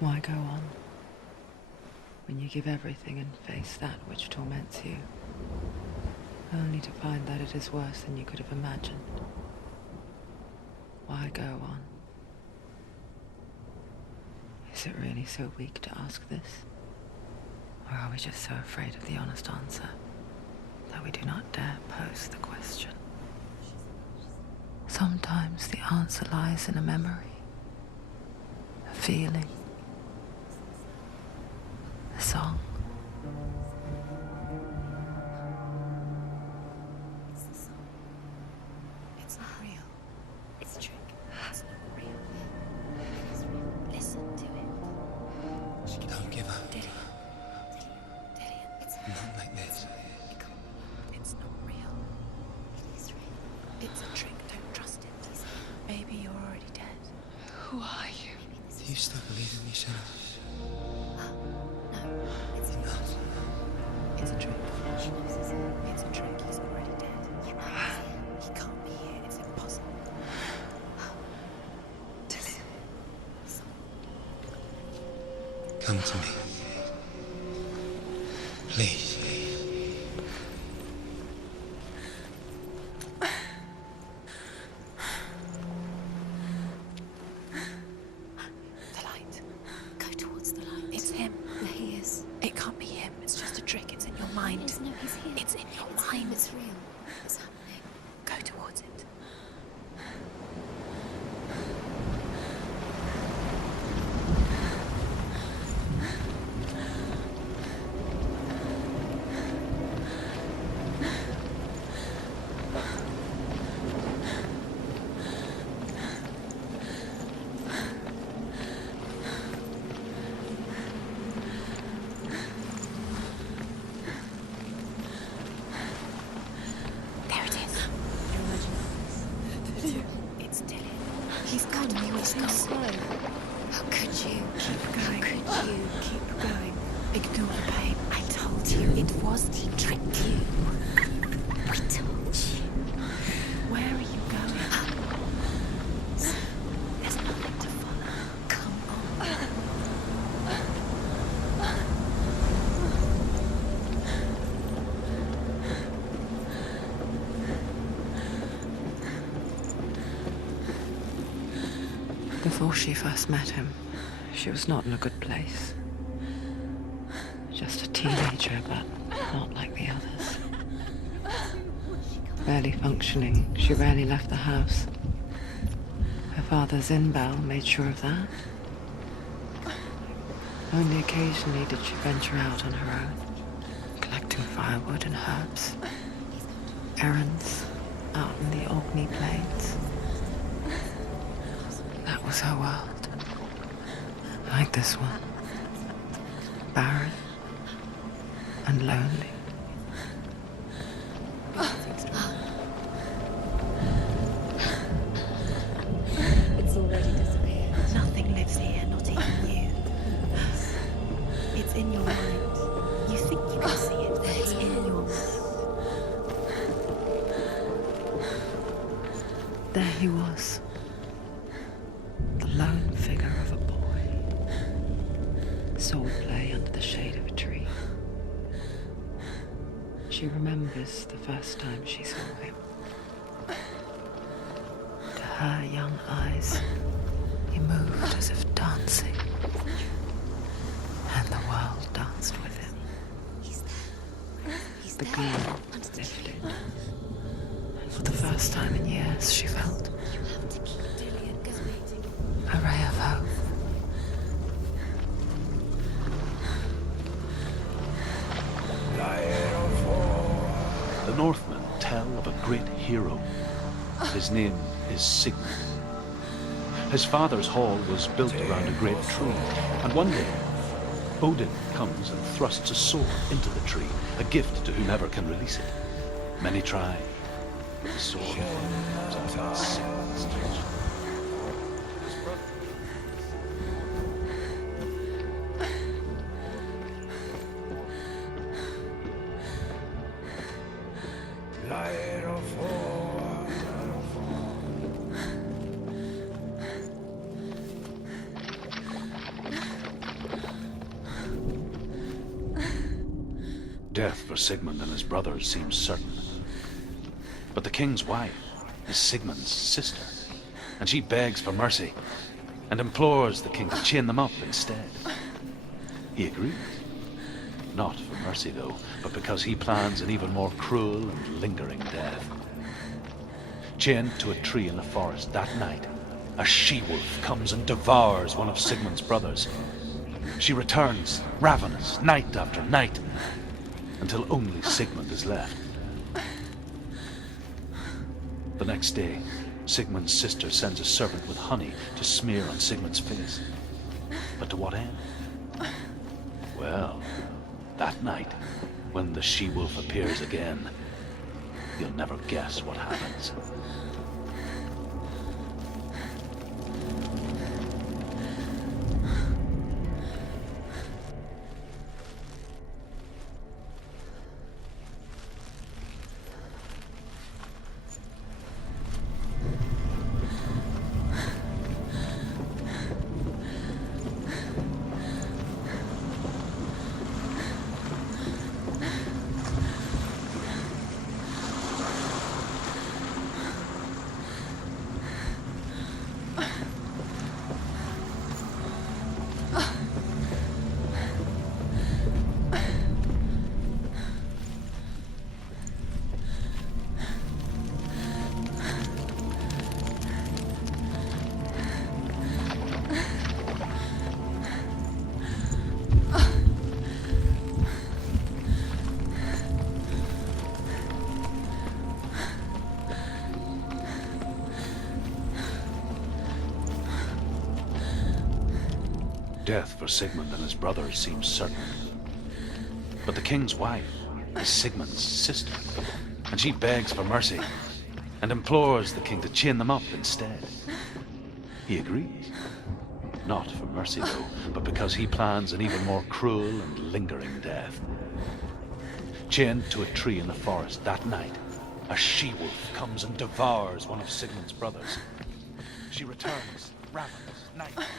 Why go on when you give everything and face that which torments you, only to find that it is worse than you could have imagined? Why go on? Is it really so weak to ask this? Or are we just so afraid of the honest answer that we do not dare pose the question? Sometimes the answer lies in a memory, a feeling, a song. It's the song. It's not real. It's a trick. It's not real. It's real. Listen to it. Don't give up. Dillian. It's Not like this. It's not real. It is real. It's a trick. Don't trust it. Maybe you're already dead. Who are you? Do you still believe in me, Senua? No, it's Enough. It's a trick. She knows it's a trick. He's already dead. You know he can't be here. It's impossible. Dillian. Come to me. Please. The light. Go towards the light. It's him. There he is. It can't be him. It's just a trick. It's in your mind. He's here. It's in your mind. It's real. It's happening. Go towards it. There it is. It's Dillian. He's gone. He's gone. Slow. How could you? Keep going. How could you? Keep going. Ignore the pain. I told you it was. He tricked you. I told you. Where are you going? There's nothing to follow. Come on. Before she first met him, she was not in a good place. Just a teenager, but not like the others. Barely functioning, she rarely left the house. Her father's in-bell made sure of that. Only occasionally did she venture out on her own, collecting firewood and herbs, errands out in the Orkney Plains. That was her world. Like this one. Barren and lonely. It's already disappeared. Nothing lives here, not even you. It's in your mind. You think you can see it, but it's in your mind. There he was. The lone figure of a boy. Sword play under the shade of a tree. She remembers the first time she saw him. To her young eyes, he moved as if dancing. And the world danced with him. He's there. He's The there. gloom Under the lifted. tree. And for the first time in years, she felt You have to keep Dillian going. a ray of hope. The Northmen tell of a great hero. His name is Sigmund. His father's hall was built around a great tree, and one day Odin comes and thrusts a sword into the tree, a gift to whomever can release it. Many try, but the sword falls out of Sigmund's touch. Death for Sigmund and his brothers seems certain. But the king's wife is Sigmund's sister, and she begs for mercy and implores the king to chain them up instead. He agrees. Not for mercy, though, but because he plans an even more cruel and lingering death. Chained to a tree in the forest that night, a she-wolf comes and devours one of Sigmund's brothers. She returns, ravenous, night after night, until only Sigmund is left. The next day, Sigmund's sister sends a servant with honey to smear on Sigmund's face. But to what end? Well, that night, when the she-wolf appears again, you'll never guess what happens. Death for Sigmund and his brothers seems certain. But the king's wife is Sigmund's sister, and she begs for mercy and implores the king to chain them up instead. He agrees. Not for mercy, though, but because he plans an even more cruel and lingering death. Chained to a tree in the forest that night, a she-wolf comes and devours one of Sigmund's brothers. She returns, ravenous, night after night.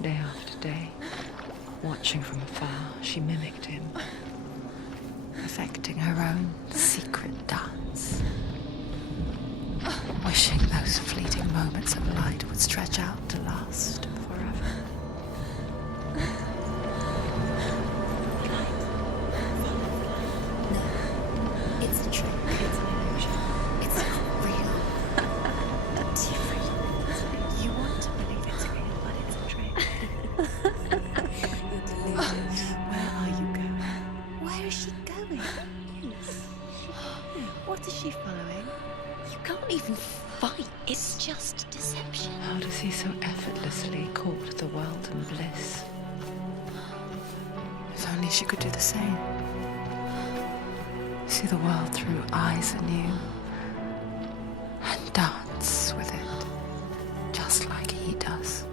Day after day, watching from afar, she mimicked him, perfecting her own secret dance, wishing those fleeting moments of light would stretch out to last forever. It's a trick. It's an illusion. It's not real. Different. You want to believe it's real, but it's a trick. You're deluded. Where are you going? Where is she going? What is she following? You can't even fight. It's just deception. How does he so effortlessly court the world and bliss? If only she could do the same. See the world through eyes anew and dance with it, just like he does.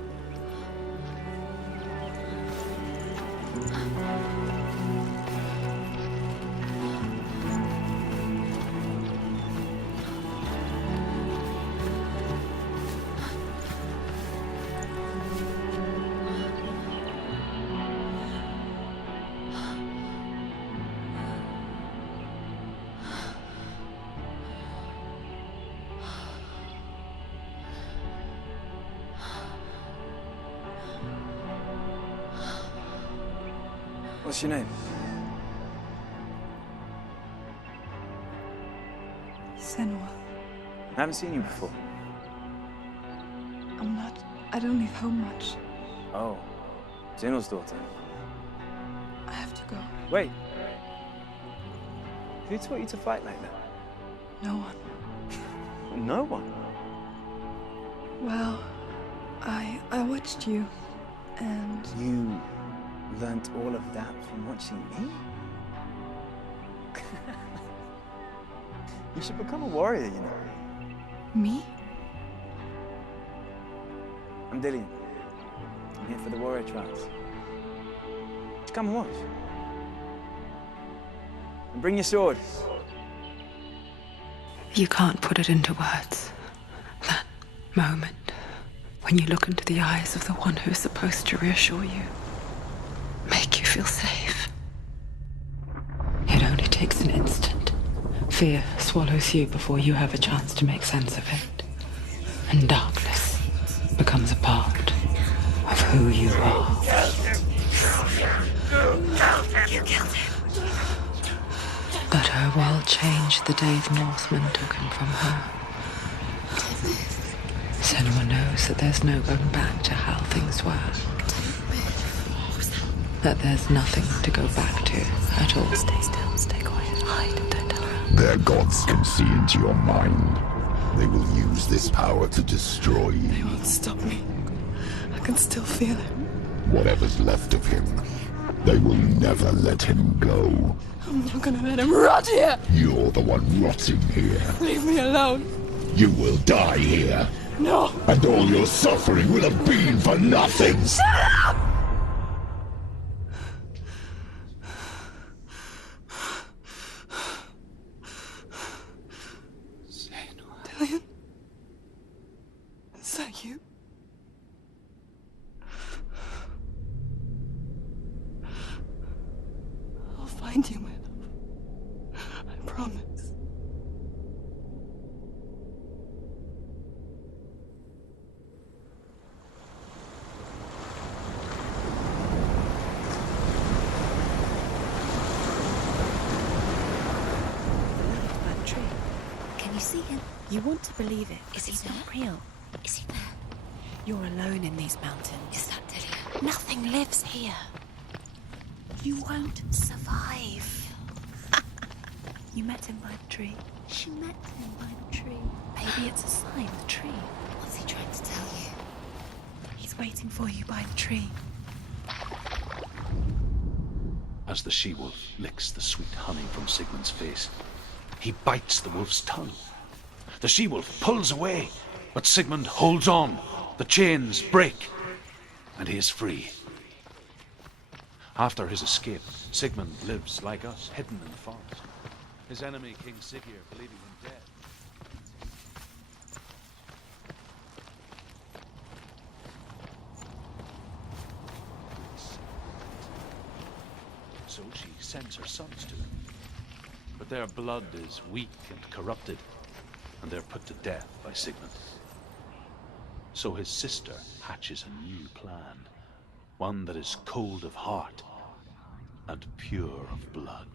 What's your name? Senua. I haven't seen you before. I don't leave home much. Oh, Zeno's daughter. I have to go. Wait. Who taught you to fight like that? No one. No one. Well, I watched you, and You learnt all of that from watching me? You should become a warrior, you know. Me? I'm Dillian. I'm here for the warrior trials. Just come and watch. And bring your sword. You can't put it into words. That moment when you look into the eyes of the one who is supposed to reassure you, make you feel safe. It only takes an instant. Fear swallows you before you have a chance to make sense of it. And darkness becomes a part of who you are. You killed him. But her world changed the day the Northmen took him from her. Senua knows that there's no going back to how things were. That there's nothing to go back to at all. Stay still, stay quiet, hide, don't tell her. Their gods can see into your mind. They will use this power to destroy They you. won't stop me. I can still feel it. Whatever's left of him, they will never let him go. I'm not gonna let him rot here! You're the one rotting here. Leave me alone! You will die here. No! And all your suffering will have been for nothing. Dillian? Is that you? I'll find you, my love. I promise. By the tree. Can you see him? You want to believe it. Is he not real? Is he there? You're alone in these mountains. Is that Dillian? Nothing lives here. You won't survive. You met him by the tree. She met him by the tree. Maybe it's a sign, the tree. What's he trying to tell you? He's waiting for you by the tree. As the she-wolf licks the sweet honey from Sigmund's face, he bites the wolf's tongue. The she-wolf pulls away, but Sigmund holds on. The chains break, and he is free. After his escape, Sigmund lives like us, hidden in the forest. His enemy, King Siggeir, believing him dead. So she sends her sons to him. But their blood is weak and corrupted, and they're put to death by Sigmund. So his sister hatches a new plan, one that is cold of heart and pure of blood.